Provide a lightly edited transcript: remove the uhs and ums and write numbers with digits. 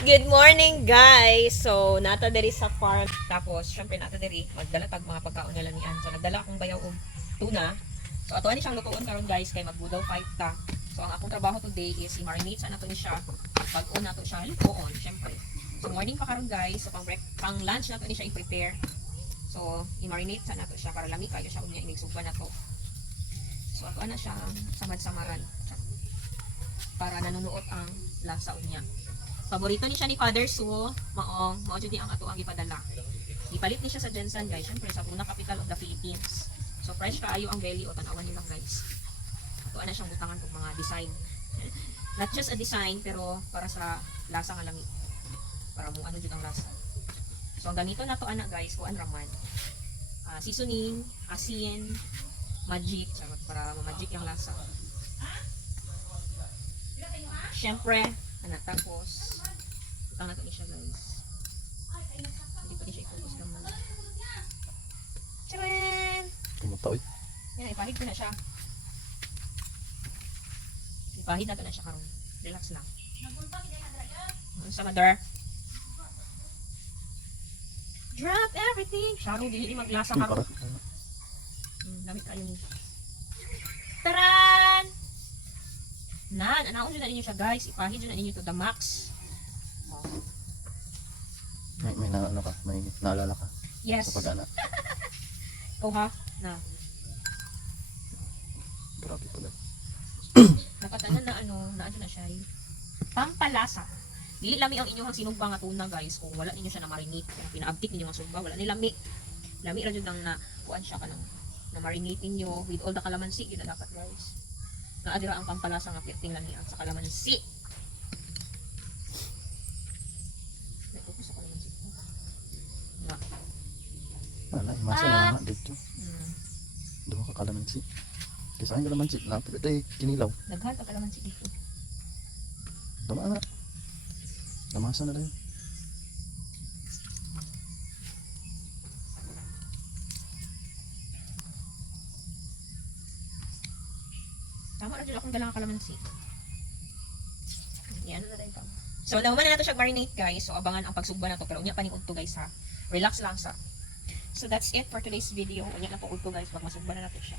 Good morning, guys. So, nata diri sa farm. Tapos, syempre nata diri magdala tag mga pagkaon nila ni Ann. So, nagdala akong bayaw og tuna. So, ato ani siyang lutuon karon, guys, kay magbudaw 5 ta. So, ang akong trabaho today is i-marinate sa nato ni siya. Pag-on nato siya lutuon, syempre. So, morning pa karon, guys. So, pang lunch nato ni siya i-prepare. So, i-marinate sa nato siya para lami kayo siya unya inig-suba na to. So, ato na siya samad-samaran para nanunuot ang lasa unya. Paborito ni siya ni Father Su, maong mao jud ang ato ang ipadala. Ipalit ni siya sa Jensen, guys, syempre sa una capital of the Philippines. So fresh kaayo ang belly o tan-awan nilang, guys. Ato na siyang butangan og mga design. Not just a design pero para sa lasa nga lami. Para mo ano jud ang lasa. So ang ganito na to ana, guys, kuan raman. Seasoning, asin, magic, para ma-magic yung lasa. Syempre, tapos utang na to ni siya, guys. Hindi pa ni siya i-focus naman. Charan! Kumataw eh. Yan, ipahid ko na siya. Ipahid na to na siya karon. Relax lang. Sa mother. Drop everything. Sharo, dili maglasa karon. Damit kayo ni. Taran! Anaon dyan na ninyo siya, guys. Ipahid dyan na ninyo to the max. Oh. May ano ka? May naalala ka? Yes. Sa pag-ana? Ikaw ha? Na. Grabe pala. Nakatanan na na na siya. Pampalasa. Dili lami ang inyong sinugba nga tuna, guys. Kung wala ninyo siya na marinate. Kung pinaabtik ninyo ang sugba, wala ni lami. Lami ra jud ang na kuan siya kanang na marinate ninyo with all the calamansi. Yun na dapat, guys. Naadira ang pampalasa nga perting lang niya sa kalamansi. Nag-focus sa kalamansi. Na. Wala, imasa na nga dito. Doon ka kalamansi. Kasi ang kalamansi, napagod ay kinilaw. Naghan ka kalamansi dito. Tama nga. Lamasa na rin. Tama na dyan akong dalang kalamansi. Yan na rin ka. So, naman na nato siya marinate, guys. So, abangan ang pagsugba na to. Pero unya paning udto, guys, ha. Relax lang sa. So, that's it for today's video. Unya na po udto, guys. Pag masugba na nato siya.